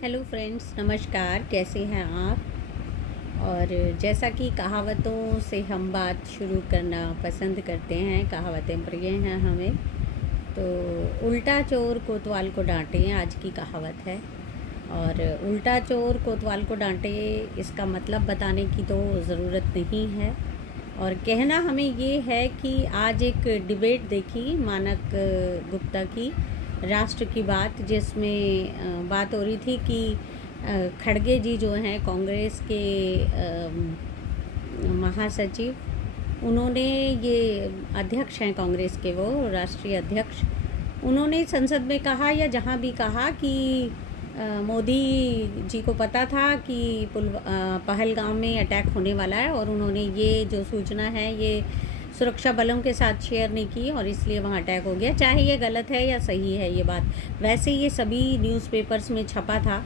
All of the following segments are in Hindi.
हेलो फ्रेंड्स, नमस्कार। कैसे हैं आप? और जैसा कि कहावतों से हम बात शुरू करना पसंद करते हैं, कहावतें प्रिय हैं हमें। तो उल्टा चोर कोतवाल को डांटे आज की कहावत है। और उल्टा चोर कोतवाल को डांटे, इसका मतलब बताने की तो ज़रूरत नहीं है। और कहना हमें ये है कि आज एक डिबेट देखी मानक गुप्ता की, राष्ट्र की बात, जिसमें बात हो रही थी कि खड़गे जी जो हैं कांग्रेस के महासचिव, उन्होंने ये अध्यक्ष हैं कांग्रेस के, वो राष्ट्रीय अध्यक्ष, उन्होंने संसद में कहा या जहाँ भी कहा कि मोदी जी को पता था कि पहलगाम में अटैक होने वाला है, और उन्होंने ये जो सूचना है ये सुरक्षा बलों के साथ शेयर नहीं की और इसलिए वहाँ अटैक हो गया। चाहे ये गलत है या सही है ये बात, वैसे ये सभी न्यूज़पेपर्स में छपा था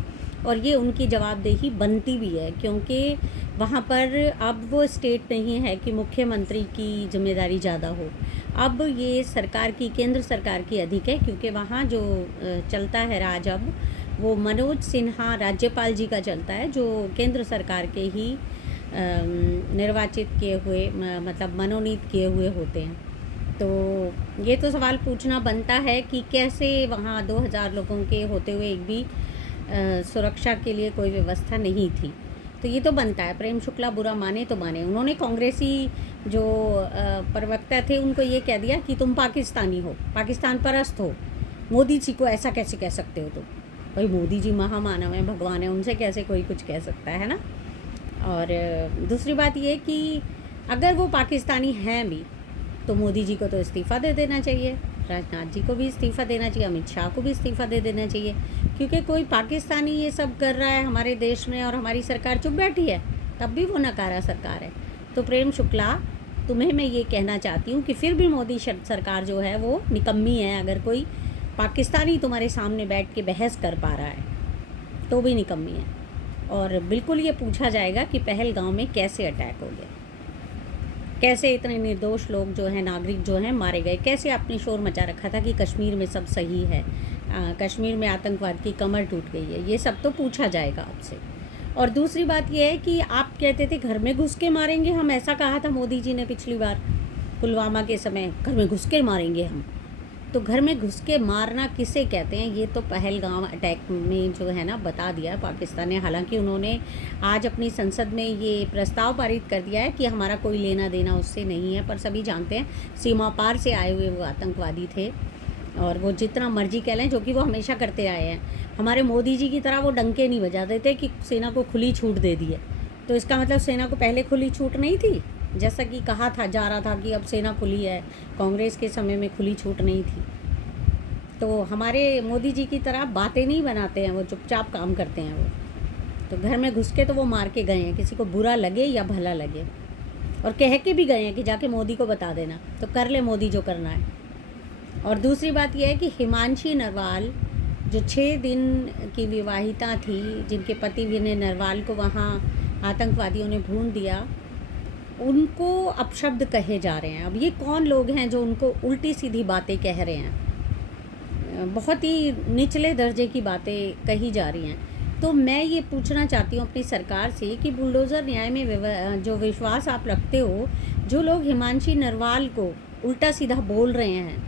और ये उनकी जवाबदेही बनती भी है, क्योंकि वहाँ पर अब वो स्टेट नहीं है कि मुख्यमंत्री की जिम्मेदारी ज़्यादा हो। अब ये सरकार की, केंद्र सरकार की अधिक है, क्योंकि वहाँ जो चलता है राज, अब वो मनोज सिन्हा राज्यपाल जी का चलता है, जो केंद्र सरकार के ही निर्वाचित किए हुए, मतलब मनोनीत किए हुए होते हैं। तो ये तो सवाल पूछना बनता है कि कैसे वहाँ 2000 लोगों के होते हुए एक भी सुरक्षा के लिए कोई व्यवस्था नहीं थी। तो ये तो बनता है, प्रेम शुक्ला बुरा माने तो माने। उन्होंने कांग्रेसी जो प्रवक्ता थे उनको ये कह दिया कि तुम पाकिस्तानी हो, पाकिस्तान परस्त हो, मोदी जी को ऐसा कैसे कह सकते हो तुम? भाई मोदी जी महामानव हैं, भगवान है, उनसे कैसे कोई कुछ कह सकता है ना। और दूसरी बात ये कि अगर वो पाकिस्तानी हैं भी तो मोदी जी को तो इस्तीफ़ा दे देना चाहिए, राजनाथ जी को भी इस्तीफ़ा देना चाहिए, अमित शाह को भी इस्तीफ़ा दे देना चाहिए, क्योंकि कोई पाकिस्तानी ये सब कर रहा है हमारे देश में और हमारी सरकार चुप बैठी है, तब भी वो नकारा सरकार है। तो प्रेम शुक्ला, तुम्हें मैं ये कहना चाहती हूँ कि फिर भी मोदी सरकार जो है वो निकम्मी है। अगर कोई पाकिस्तानी तुम्हारे सामने बैठ के बहस कर पा रहा है तो भी निकम्मी है। और बिल्कुल ये पूछा जाएगा कि पहलगाम में कैसे अटैक हो गया, कैसे इतने निर्दोष लोग जो हैं, नागरिक जो हैं, मारे गए, कैसे आपने शोर मचा रखा था कि कश्मीर में सब सही है, कश्मीर में आतंकवाद की कमर टूट गई है, ये सब तो पूछा जाएगा आपसे। और दूसरी बात ये है कि आप कहते थे घर में घुस के मारेंगे हम, ऐसा कहा था मोदी जी ने पिछली बार पुलवामा के समय, घर में घुस के मारेंगे हम। तो घर में घुस के मारना किसे कहते हैं, ये तो पहलगाम अटैक में जो है ना बता दिया पाकिस्तान ने। हालांकि उन्होंने आज अपनी संसद में ये प्रस्ताव पारित कर दिया है कि हमारा कोई लेना देना उससे नहीं है, पर सभी जानते हैं सीमा पार से आए हुए वो आतंकवादी थे, और वो जितना मर्जी कह लें, जो कि वो हमेशा करते आए हैं। हमारे मोदी जी की तरह वो डंके नहीं बजा देते कि सेना को खुली छूट दे दी है, तो इसका मतलब सेना को पहले खुली छूट नहीं थी, जैसा कि कहा था जा रहा था कि अब सेना खुली है, कांग्रेस के समय में खुली छूट नहीं थी। तो हमारे मोदी जी की तरह बातें नहीं बनाते हैं, वो चुपचाप काम करते हैं वो। तो घर में घुस के तो वो मार के गए हैं, किसी को बुरा लगे या भला लगे, और कह के भी गए हैं कि जाके मोदी को बता देना, तो कर ले मोदी जो करना है। और दूसरी बात यह है कि हिमांशी नरवाल, जो 6 दिन की विवाहिता थी, जिनके पति विनय नरवाल को वहाँ आतंकवादियों ने भून दिया, उनको अपशब्द कहे जा रहे हैं। अब ये कौन लोग हैं जो उनको उल्टी सीधी बातें कह रहे हैं, बहुत ही निचले दर्जे की बातें कही जा रही हैं। तो मैं ये पूछना चाहती हूँ अपनी सरकार से कि बुलडोज़र न्याय में जो विश्वास आप रखते हो, जो लोग हिमांशी नरवाल को उल्टा सीधा बोल रहे हैं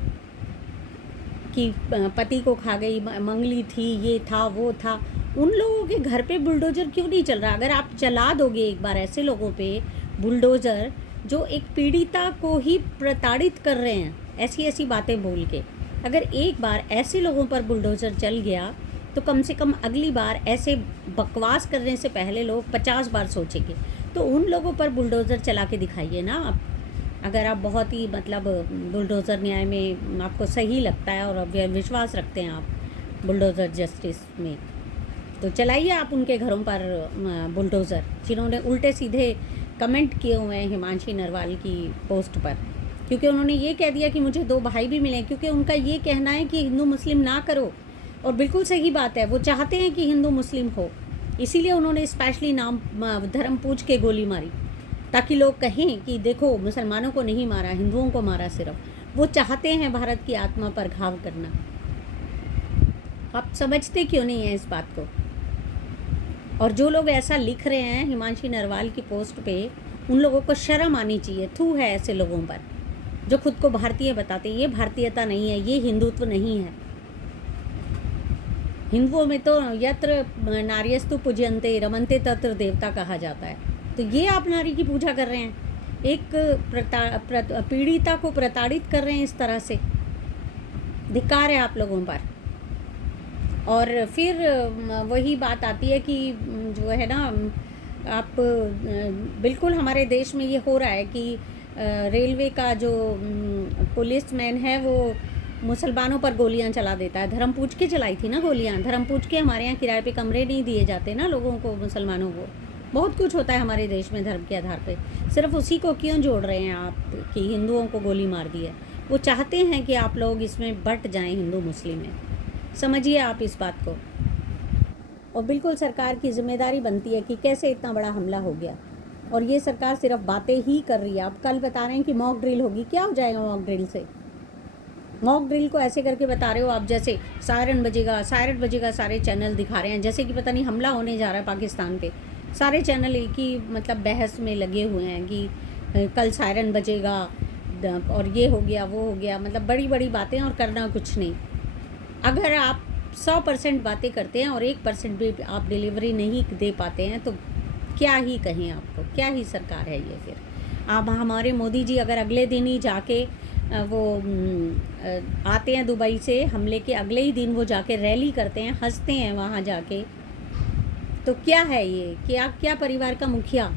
कि पति को खा गई, मंगली थी, ये था वो था, उन लोगों के घर पे बुलडोज़र क्यों नहीं चल रहा? अगर आप चला दोगे एक बार ऐसे लोगों पे बुलडोज़र, जो एक पीड़िता को ही प्रताड़ित कर रहे हैं ऐसी ऐसी बातें बोल के, अगर एक बार ऐसे लोगों पर बुलडोज़र चल गया तो कम से कम अगली बार ऐसे बकवास करने से पहले लोग 50 बार सोचेंगे। तो उन लोगों पर बुलडोज़र चला के दिखाइए ना आप, अगर आप बहुत ही मतलब बुलडोज़र न्याय में आपको सही लगता है और विश्वास रखते हैं आप बुलडोज़र जस्टिस में, तो चलाइए आप उनके घरों पर बुलडोज़र, जिन्होंने उल्टे सीधे कमेंट किए हुए हैं हिमांशी नरवाल की पोस्ट पर, क्योंकि उन्होंने ये कह दिया कि मुझे 2 भाई भी मिले, क्योंकि उनका ये कहना है कि हिंदू मुस्लिम ना करो, और बिल्कुल सही बात है, वो चाहते हैं कि हिंदू मुस्लिम हो, इसीलिए उन्होंने स्पेशली नाम धर्म पूछ के गोली मारी, ताकि लोग कहें कि देखो मुसलमानों को नहीं मारा, हिंदुओं को मारा सिर्फ। वो चाहते हैं भारत की आत्मा पर घाव करना। आप समझते क्यों नहीं हैं इस बात को? और जो लोग ऐसा लिख रहे हैं हिमांशी नरवाल की पोस्ट पे, उन लोगों को शर्म आनी चाहिए। थू है ऐसे लोगों पर जो खुद को भारतीय बताते हैं। ये भारतीयता नहीं है, ये हिंदुत्व नहीं है। हिंदुओं में तो यत्र नार्यस्तु पूज्यन्ते रमन्ते तत्र देवता कहा जाता है। तो ये आप नारी की पूजा कर रहे हैं, एक पीड़िता को प्रताड़ित कर रहे हैं इस तरह से। धिक्कार है आप लोगों पर। और फिर वही बात आती है कि जो है ना, आप बिल्कुल हमारे देश में ये हो रहा है कि रेलवे का जो पुलिसमैन है वो मुसलमानों पर गोलियां चला देता है। धर्म पूछ के चलाई थी ना गोलियां, धर्म पूछ के। हमारे यहाँ किराए पे कमरे नहीं दिए जाते ना लोगों को, मुसलमानों को। बहुत कुछ होता है हमारे देश में धर्म के आधार पे। सिर्फ उसी को क्यों जोड़ रहे हैं आप कि हिंदुओं को गोली मार दी है? वो चाहते हैं कि आप लोग इसमें बट जाएं, हिंदू मुस्लिम में। समझिए आप इस बात को। और बिल्कुल सरकार की जिम्मेदारी बनती है कि कैसे इतना बड़ा हमला हो गया। और ये सरकार सिर्फ बातें ही कर रही है। आप कल बता रहे हैं कि मॉक ड्रिल होगी, क्या हो जाएगा मॉक ड्रिल से? मॉक ड्रिल को ऐसे करके बता रहे हो आप जैसे सायरन बजेगा, सायरन बजेगा, सारे चैनल दिखा रहे हैं जैसे कि पता नहीं हमला होने जा रहा है पाकिस्तान पे। सारे चैनल एक ही मतलब बहस में लगे हुए हैं कि कल सायरन बजेगा और ये हो गया वो हो गया। मतलब बड़ी बड़ी बातें और करना कुछ नहीं। अगर आप 100% बातें करते हैं और 1% भी आप डिलीवरी नहीं दे पाते हैं तो क्या ही कहें आपको, क्या ही सरकार है ये। फिर आप हमारे मोदी जी अगर अगले दिन ही जाके वो आते हैं दुबई से हमले के अगले ही दिन वो जाके रैली करते हैं, हंसते हैं वहाँ जाके, तो क्या है ये? क्या परिवार का मुखिया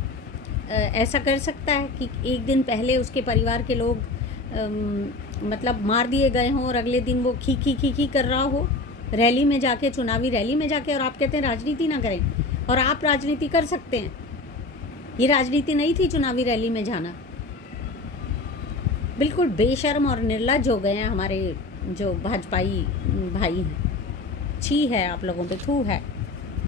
ऐसा कर सकता है कि एक दिन पहले उसके परिवार के लोग मतलब मार दिए गए हों और अगले दिन वो खी कर रहा हो रैली में जाके, चुनावी रैली में जाके, और आप कहते हैं राजनीति ना करें? और आप राजनीति कर सकते हैं। ये राजनीति नहीं थी चुनावी रैली में जाना। बिल्कुल बेशर्म और निर्लज्ज हो गए हैं हमारे जो भाजपाई भाई हैं। छी है आप लोगों पे, थू है।